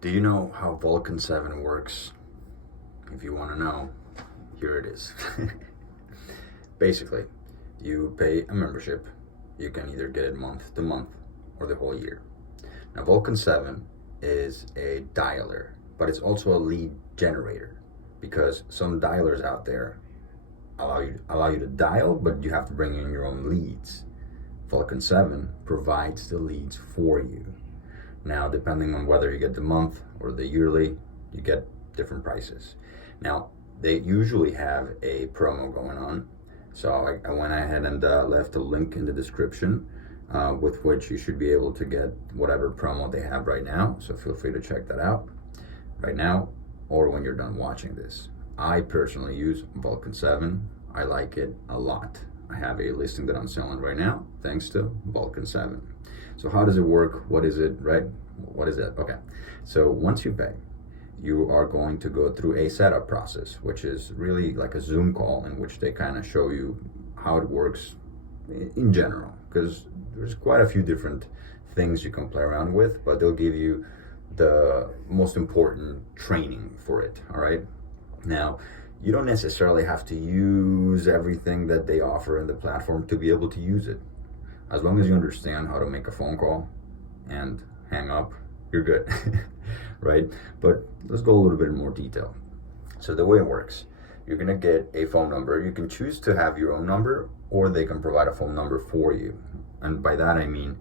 Do you know how Vulcan 7 works? If you want to know, here it is. Basically, you pay a membership. You can either get it month to month or the whole year. Now, Vulcan 7 is a dialer, but it's also a lead generator because some dialers out there allow you to dial, but you have to bring in your own leads. Vulcan 7 provides the leads for you. Now, depending on whether you get the month or the yearly, you get different prices. Now, they usually have a promo going on. So I went ahead and left a link in the description with which you should be able to get whatever promo they have right now. So feel free to check that out right now or when you're done watching this. I personally use Vulcan 7. I like it a lot. I have a listing that I'm selling right now thanks to Vulcan 7. So how does it work? What is it, right? What is it? Okay. So once you pay, you are going to go through a setup process, which is really like a Zoom call in which they kind of show you how it works in general, because there's quite a few different things you can play around with, but they'll give you the most important training for it, all right? Now, you don't necessarily have to use everything that they offer in the platform to be able to use it. As long as you understand how to make a phone call and hang up, you're good, right? But let's go a little bit in more detail. So the way it works, you're gonna get a phone number. You can choose to have your own number, or they can provide a phone number for you. And by that I mean,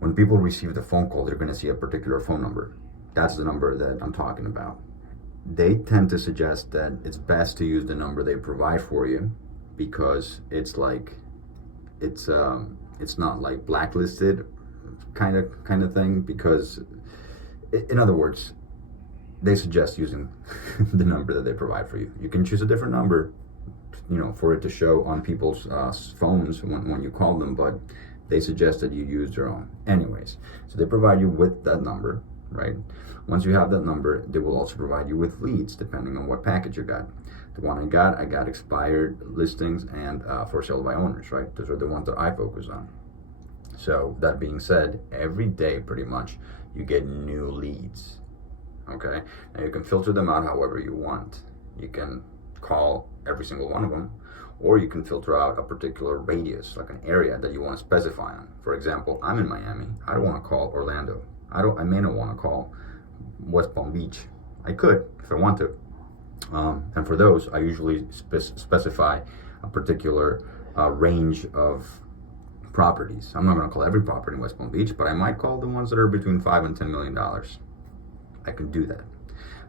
when people receive the phone call, they're gonna see a particular phone number. That's the number that I'm talking about. They tend to suggest that it's best to use the number they provide for you because it's not like blacklisted kind of thing, because in other words, they suggest using the number that they provide for you. You can choose a different number, for it to show on people's phones when you call them, but they suggest that you use their own. Anyways, so they provide you with that number, right? Once you have that number, they will also provide you with leads depending on what package you got. The one I got expired listings and for sale by owners, right? Those are the ones that I focus on. So that being said, every day pretty much you get new leads, okay? Now you can filter them out however you want. You can call every single one of them, or you can filter out a particular radius, like an area that you want to specify on. For example, I'm in Miami. I don't want to call Orlando. I may not want to call West Palm Beach. I could if I want to. And for those, I usually specify a particular range of properties. I'm not going to call every property in West Palm Beach, but I might call the ones that are between $5 and $10 million. I can do that.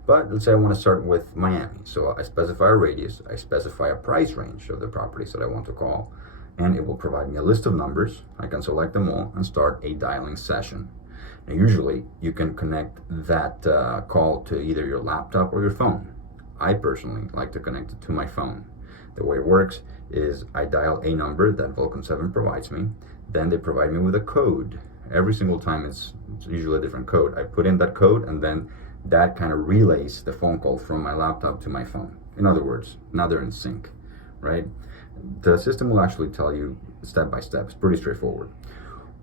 But let's say I want to start with Miami. So I specify a radius, I specify a price range of the properties that I want to call, and it will provide me a list of numbers. I can select them all and start a dialing session. Now, usually you can connect that call to either your laptop or your phone. I personally like to connect it to my phone. The way it works is I dial a number that Vulcan 7 provides me. Then they provide me with a code. Every single time it's usually a different code. I put in that code, and then that kind of relays the phone call from my laptop to my phone. In other words, now they're in sync, right? The system will actually tell you step by step. It's pretty straightforward.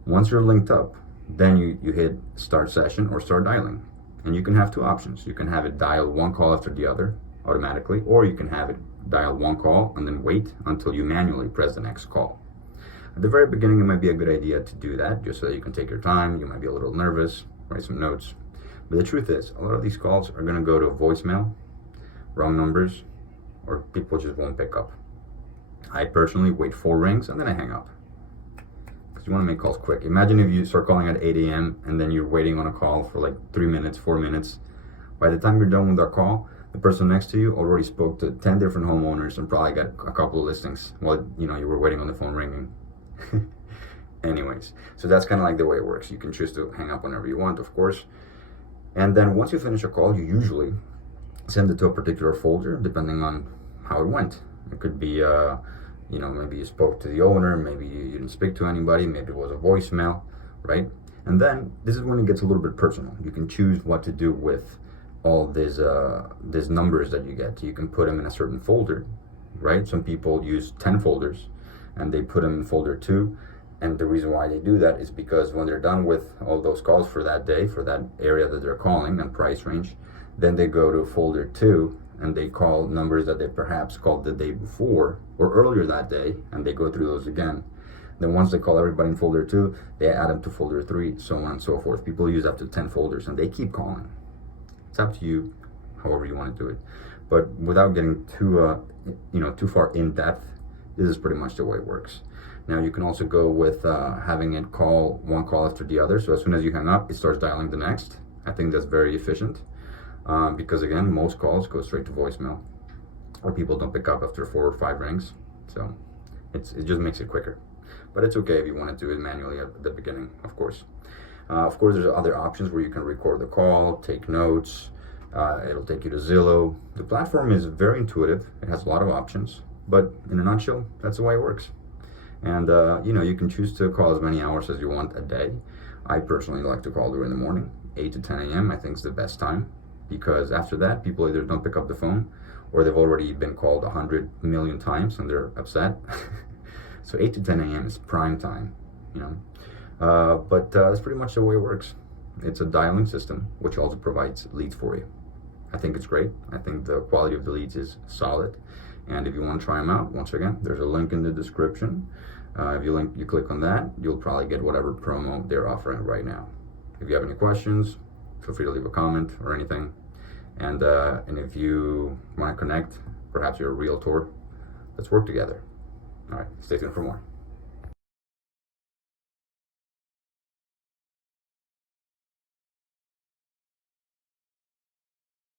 Once you're linked up, then you hit start session or start dialing. And you can have two options. You can have it dial one call after the other automatically, or you can have it dial one call and then wait until you manually press the next call. At the very beginning, it might be a good idea to do that just so that you can take your time. You might be a little nervous, write some notes. But the truth is, a lot of these calls are going to go to voicemail, wrong numbers, or people just won't pick up. I personally wait 4 rings and then I hang up, because you want to make calls quick. Imagine if you start calling at 8 a.m. and then you're waiting on a call for like 3 minutes, 4 minutes. By the time you're done with that call, the person next to you already spoke to 10 different homeowners and probably got a couple of listings while you were waiting on the phone ringing. Anyways, so that's kind of like the way it works. You can choose to hang up whenever you want, of course. And then once you finish a call, you usually send it to a particular folder depending on how it went. It could be, maybe you spoke to the owner, maybe you didn't speak to anybody, maybe it was a voicemail, right? And then this is when it gets a little bit personal. You can choose what to do with all these numbers that you get. You can put them in a certain folder, right? Some people use 10 folders and they put them in folder 2 And the reason why they do that is because when they're done with all those calls for that day, for that area that they're calling and price range, then they go to folder 2 and they call numbers that they perhaps called the day before or earlier that day, and they go through those again. Then once they call everybody in folder 2, they add them to folder 3, so on and so forth. People use up to 10 folders and they keep calling. It's up to you, however you want to do it. But without getting too far in depth, this is pretty much the way it works. Now you can also go with having it call one call after the other. So as soon as you hang up, it starts dialing the next. I think that's very efficient because again, most calls go straight to voicemail, or people don't pick up after 4 or 5 rings. So it just makes it quicker. But it's okay if you want to do it manually at the beginning, of course. Of course, there's other options where you can record the call, take notes. It'll take you to Zillow. The platform is very intuitive. It has a lot of options. But in a nutshell, that's the way it works. And you can choose to call as many hours as you want a day. I personally like to call during the morning, 8 to 10 a.m. I think is the best time, because after that, people either don't pick up the phone or they've already been called 100 million times and they're upset. So 8 to 10 a.m. is prime time, but that's pretty much the way it works. It's a dialing system, which also provides leads for you. I think it's great. I think the quality of the leads is solid. And if you want to try them out, once again, there's a link in the description. If you click on that, you'll probably get whatever promo they're offering right now. If you have any questions, feel free to leave a comment or anything. And if you want to connect, perhaps you're a realtor, let's work together. All right, stay tuned for more.